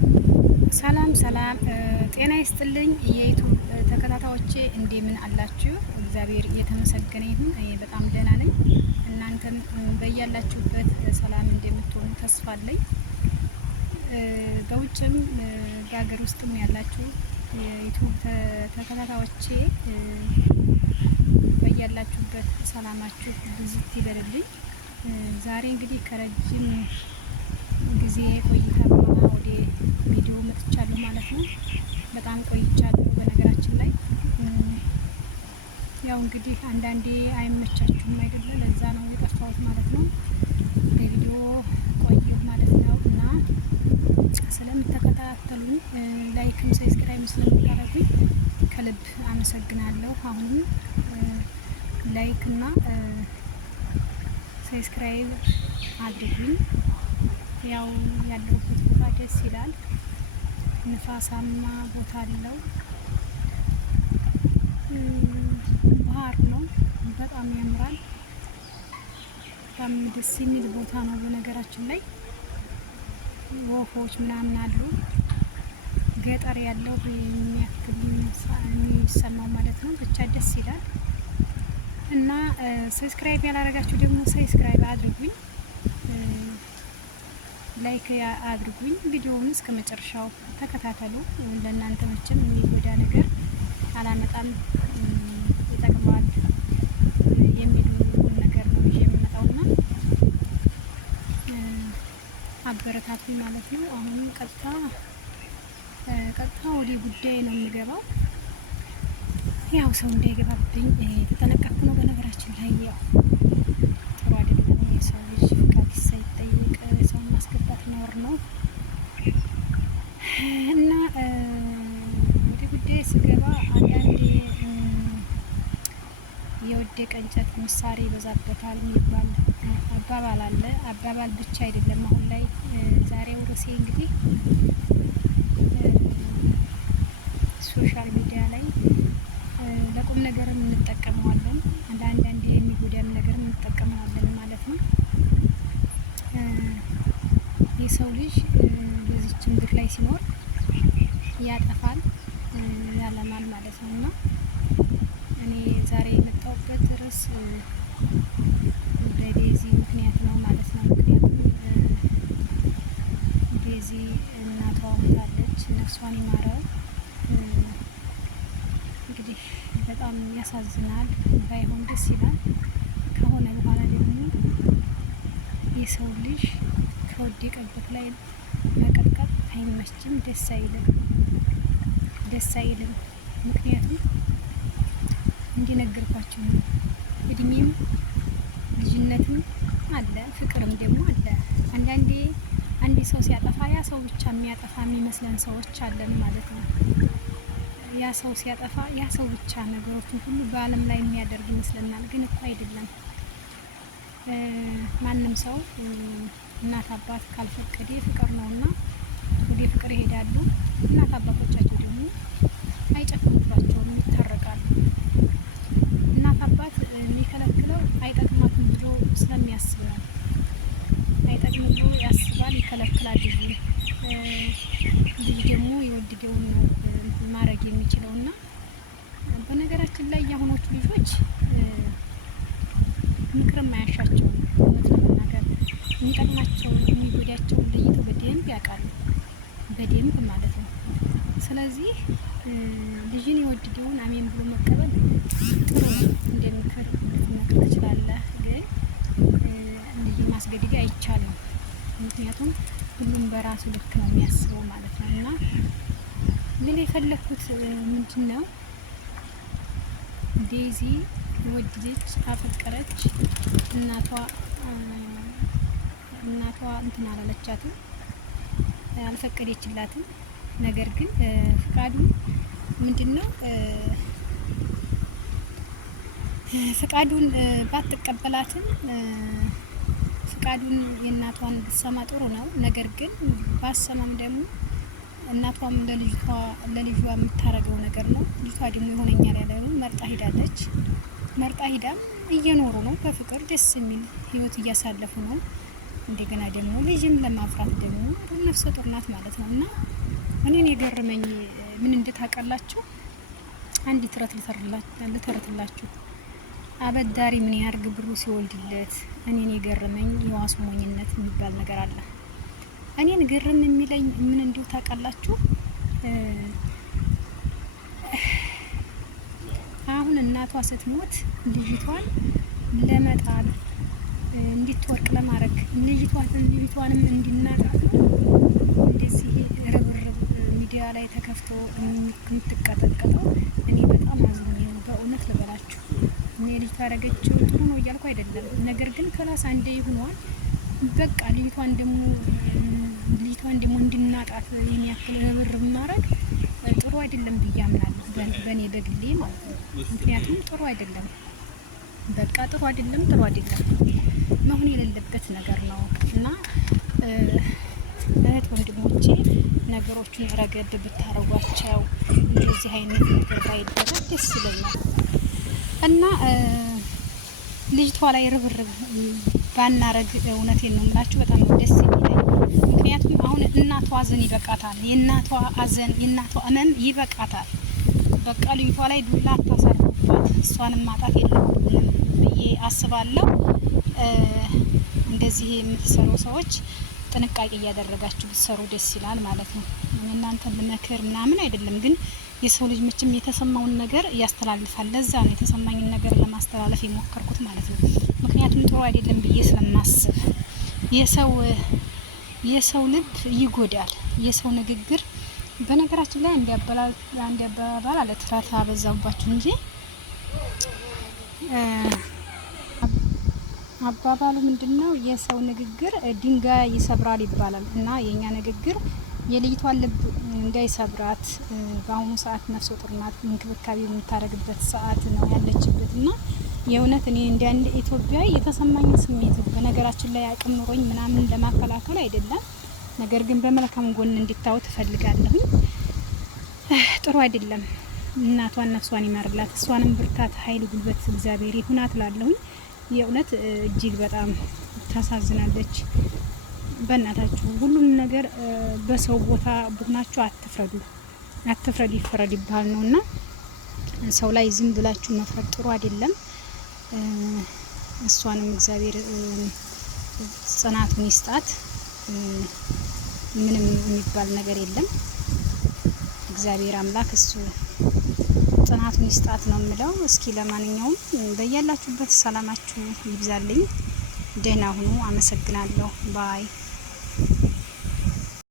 ሰላም ጤና ይስጥልኝ የዩቲዩብ ተከታታዮቼ እንደምን አላችሁ? እግዚአብሔር እየተመሰገነ ይሁን። እኔ በጣም ደህና ነኝ። እናንተም በያላችሁበት ሰላም እንደምትሆኑ ተስፋ አለኝ። በውጭም በሀገር ውስጥም ያላችሁ የዩቲዩብ ተከታታዮቼ በያላችሁበት ሰላማችሁ ብዝት ይበልልኝ። ዛሬ እንግዲህ ከረጅም ጊዜ ቆይታ በኋላ ወደ ቪዲዮ መጥቻለሁ ማለት ነው። በጣም ቆይቻለሁ በነገራችን ላይ ያው እንግዲህ አንዳንዴ አይመቻችሁም አይደለ? ለዛ ነው የጠፋሁት ማለት ነው። በቪዲዮ ቆየሁ ማለት ነው እና ስለምትከታተሉኝ ላይክም ሰብስክራይብ ስለምታደርጉኝ ከልብ አመሰግናለሁ። አሁንም ላይክ እና ሰብስክራይብ አድርጉኝ። ያው ያለሁበት ቦታ ደስ ይላል፣ ንፋሳማ ቦታ አለው፣ ባህር ነው፣ በጣም ያምራል። በጣም ደስ የሚል ቦታ ነው። በነገራችን ላይ ወፎች ምናምን አሉ፣ ገጠር ያለው የሚያክል የሚሰማው ማለት ነው። ብቻ ደስ ይላል እና ሰብስክራይብ ያላረጋችሁ ደግሞ ሰብስክራይብ አድርጉኝ፣ ላይክ አድርጉኝ። ቪዲዮውን እስከ መጨረሻው ተከታተሉ። ለእናንተ መቼም የሚጎዳ ነገር አላመጣም፣ ይጠቅማል የሚሉ ነገር ነው ይዤ የምመጣውና አበረታቱኝ ማለት ነው። አሁን ቀጥታ ወደ ጉዳይ ነው የምገባው። ያው ሰው እንዳይገባብኝ ተጠነቀቅኩ ነው። በነገራችን ላይ ያው ጥሩ አይደለም የሰው ልጅ ፍቃድ ሳይጠይቅ ሰው ማስገባት ነውር ነው እና ወደ ጉዳይ ስገባ አንዳንዴ የወደቀ እንጨት ምሳር ይበዛበታል የሚባል አባባል አለ። አባባል ብቻ አይደለም። አሁን ላይ ዛሬው ርዕሴ እንግዲህ ሶሻል ሚዲያ ላይ ለቁም ነገርም እንጠቀመዋለን፣ አንዳንዴ የሚጎዳም ነገርም እንጠቀመዋለን ማለት ነው። የሰው ልጅ በዚች ምድር ላይ ሲኖር ያጠፋል፣ ያለማል ማለት ነው እና እኔ ዛሬ የመጣሁበት ርዕስ በዴዚ ምክንያት ነው ማለት ነው። ምክንያቱም ዴዚ እናቷ ሞታለች፣ ነፍሷን ይማረው። እንግዲህ በጣም ያሳዝናል፣ ባይሆን ደስ ይላል። ከሆነ በኋላ ደግሞ የሰው ልጅ ከወደቀበት ላይ መቀጥቀጥ አይመችም፣ ደስ አይልም። ምክንያቱም እንዲነገርኳቸው ነው። እድሜም ልጅነትም አለ፣ ፍቅርም ደግሞ አለ። አንዳንዴ አንድ ሰው ሲያጠፋ ያ ሰው ብቻ የሚያጠፋ የሚመስለን ሰዎች አለን ማለት ነው። ያ ሰው ሲያጠፋ ያ ሰው ብቻ ነገሮችን ሁሉ በዓለም ላይ የሚያደርግ ይመስለናል። ግን እኮ አይደለም። ማንም ሰው እናት አባት ካልፈቀደ ፍቅር ነውና ወደ ፍቅር ይሄዳሉ። እናት አባቶቻቸው ደግሞ አይጨክኑባቸውም፣ ይታረቃሉ። እናት አባት የሚከለክለው አይጠቅማትም ብሎ ስለሚያስብ ነው። አይጠቅም ብሎ ያስባል፣ ይከለክላል። ልጅ ደግሞ የወደደውን ነው ማድረግ የሚችለው እና በነገራችን ላይ የአሁኖቹ ልጆች ምክርም አያሻቸውም። እውነት ለመናገር የሚጠቅማቸውን የሚጎዳቸውን ለይተው በደንብ ያውቃሉ፣ በደንብ ማለት ነው። ስለዚህ ልጅን የወደደውን አሜን ብሎ መቀበል ጥሩ ነው። እንደምክር ልትመክር ትችላለህ፣ ግን ልጅ ማስገደድ አይቻልም። ምክንያቱም ሁሉም በራሱ ልክ ነው የሚያስበው ማለት ነው። እና ምን የፈለኩት ምንድን ነው፣ ዴዚ ወደደች፣ አፈቀረች። እናቷ እንትን አላለቻትም፣ አልፈቀደችላትም። ነገር ግን ፍቃዱ ምንድነው፣ ፍቃዱን ባትቀበላትም ፍቃዱን የእናቷን ብትሰማ ጥሩ ነው። ነገር ግን ባሰማም ደግሞ እናቷም ለልጇ የምታረገው ነገር ነው። ልጇ ደግሞ ይሆነኛል ያለውን መርጣ ሄዳለች። መርጣ ሄዳም እየኖሩ ነው በፍቅር ደስ የሚል ህይወት እያሳለፉ ነው። እንደገና ደግሞ ልጅም ለማፍራት ደግሞ ነፍሰ ጡር ናት ማለት ነው። እና እኔን የገረመኝ ምን እንደታውቃላችሁ አንድ ተረት ልተርትላችሁ። አበዳሪ ምን ያርግ ብሩ ሲወልድለት። እኔን የገረመኝ የዋሱ ሞኝነት የሚባል ነገር አለ። እኔን ግርም የሚለኝ ምን እንደው ታውቃላችሁ አሁን እናቷ ስትሞት ልጅቷን ለመጣል እንድትወርቅ ለማድረግ ልጅቷንም እንዲናጣት እንደዚህ ርብርብ ሚዲያ ላይ ተከፍቶ የምትቀጠቀጠው እኔ በጣም አዝኜ ነው በእውነት ልበላችሁ። እኔ ልጅቷ ያደረገችው ጥሩ ነው እያልኩ አይደለም። ነገር ግን ከላስ አንዴ ይሆናል በቃ ልጅቷን ደግሞ እንድናጣት የሚያክል ርብርብ ማድረግ ጥሩ አይደለም ብዬ አምናለሁ፣ በእኔ በግሌ ማለት ነው። ምክንያቱም ጥሩ አይደለም፣ በቃ ጥሩ አይደለም መሆን የሌለበት ነገር ነው። እና እህት ወንድሞቼ ነገሮችን ረገብ ብታረጓቸው እንደዚህ አይነት ነገር ባይደረግ ደስ ይለኛል። እና ልጅቷ ላይ ርብርብ ባናረግ እውነቴን ነው የምላችሁ በጣም ደስ የሚለኝ። ምክንያቱም አሁን እናቷ ሐዘን ይበቃታል፣ የእናቷ እመም ይበቃታል። በቃ ልጅቷ ላይ ዱላ አታሳርፉባት፣ እሷንም ማጣት የለብንም ብዬ አስባለሁ። እንደዚህ የምትሰሩ ሰዎች ጥንቃቄ እያደረጋችሁ ብትሰሩ ደስ ይላል ማለት ነው። እናንተን ልመክር ምናምን አይደለም፣ ግን የሰው ልጅ መቼም የተሰማውን ነገር ያስተላልፋል። ለዛ ነው የተሰማኝን ነገር ለማስተላለፍ የሞከርኩት ማለት ነው። ምክንያቱም ጥሩ አይደለም ብዬ ስለማስብ የሰው ልብ ይጎዳል፣ የሰው ንግግር። በነገራችን ላይ እንዲያባባል አለ ትራት አበዛባችሁ እንጂ አባባሉ ምንድነው? የሰው ንግግር ድንጋይ ይሰብራል ይባላል። እና የኛ ንግግር የልጅቷን ልብ እንዳይሰብራት በአሁኑ ሰዓት ነፍሰ ጡር ናት፣ እንክብካቤ የምታደርግበት ሰዓት ነው ያለችበት። እና የእውነት እኔ እንደ አንድ ኢትዮጵያዊ የተሰማኝን ስሜት በነገራችን ላይ አቅም ኑሮኝ ምናምን ለማከላከል አይደለም፣ ነገር ግን በመልካም ጎን እንዲታው ትፈልጋለሁ። ጥሩ አይደለም። እናቷን ነፍሷን ይማርላት፣ እሷንም ብርታት፣ ኃይል፣ ጉልበት እግዚአብሔር ይሁናት እላለሁ። የእውነት እጅግ በጣም ታሳዝናለች። በእናታችሁ ሁሉም ነገር በሰው ቦታ ቡድናችሁ አትፍረዱ ይፈረድ ይባል ነውና ሰው ላይ ዝም ብላችሁ መፍረድ ጥሩ አይደለም። እሷንም እግዚአብሔር ጽናቱን ይስጣት። ምንም የሚባል ነገር የለም። እግዚአብሔር አምላክ እሱ ጽናቱን ይስጣት ነው የምለው። እስኪ ለማንኛውም በያላችሁበት ሰላማችሁ ይብዛልኝ። ደህና ሁኑ። አመሰግናለሁ። ባይ